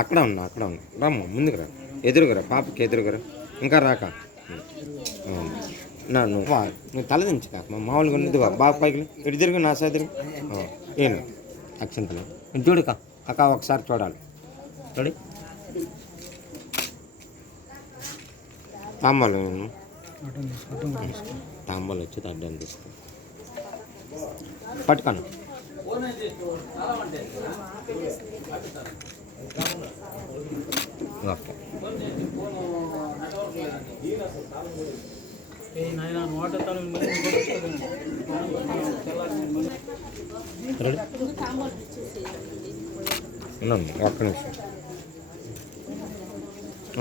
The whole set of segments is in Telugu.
అక్కడ ఉన్నా రమ్మ ముందుకు రా, ఎదురుగా పాపకి ఎదురుగా ఇంకా రాక. నువ్వు తల దించుక మామూలుగా ఉన్నది బాగా పైకి ఇటు తిరుగు, నా సైడ్ తిరుగు. ఏను అక్షంతలు చూడుక అక్క, ఒకసారి చూడాలి. చూడి తాంబాలు వచ్చి అడ్డం తీసుకో, పట్టుకను. ఓకే ఒక్క నిమిషం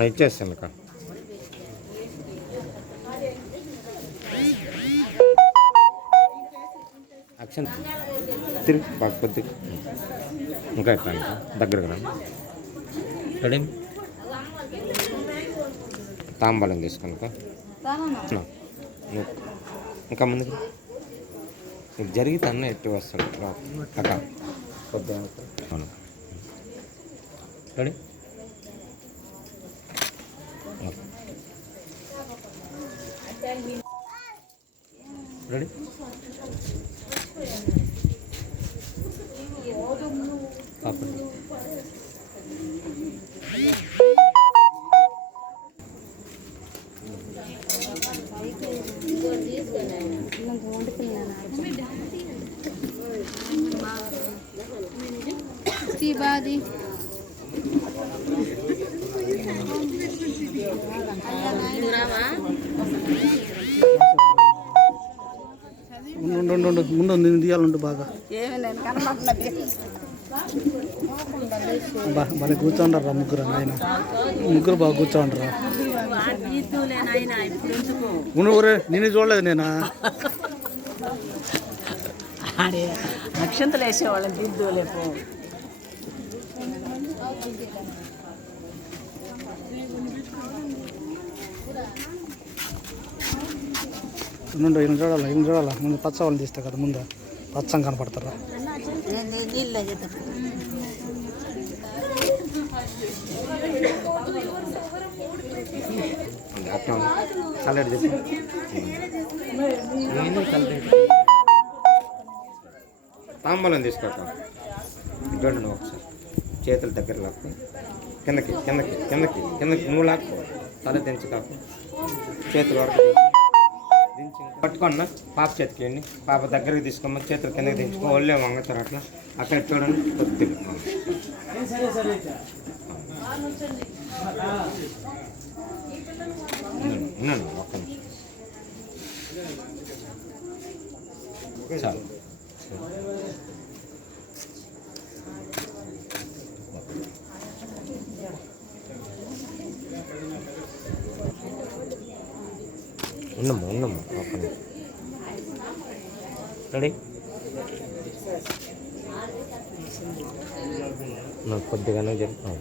ఇచ్చేస్తాను అక్క. యాక్షన్ తిరిగి కాకపోతే ఇంకా ఎట్లా ఇంకా దగ్గరకు రా. రెడీ, తాంబాలం తీసుకున్నాక ఇంకా ముందుకు నీకు జరిగితే అన్న ఎట్టు వస్తాడు అక్క కొద్దిగా. అవును రెడీ, రెడీ. పాపండి బాది ముందు నేను తీయాలంటు బాగా భలే కూర్చోండరా ముగ్గురు, ఆయన ముగ్గురు బాగా కూర్చోండరా. ఊరే నేనే చూడలేదు నేనా. అక్షంతలు వేసేవాళ్ళని దిద్దులేపు. ఈయన చూడాలా ముందు పచ్చ వాళ్ళని తీస్తే కదా, ముందు పచ్చం కనపడతారా. తాంబూలం తీసుకోక చూడండి నువ్వు ఒకసారి చేతుల దగ్గర లాక్కు, కిందకి కిందకి కిందకి కిందకి నువ్వు లాక్కో, తల దించి కాకు, చేతుల వరకు దించి పట్టుకోండి. పాప చేతికి వెళ్ళి పాప దగ్గరికి తీసుకోమని చేతులు కిందకి దించుకో, ఒళ్ళే వంగతారు అట్లా. అక్కడ చూడండి కొద్దిగా ఉన్నాను ఒక్క చాలు. ఉన్నాము ఒక్క నిమిషం. రెడీ, నాకు కొద్దిగానే చెప్పు.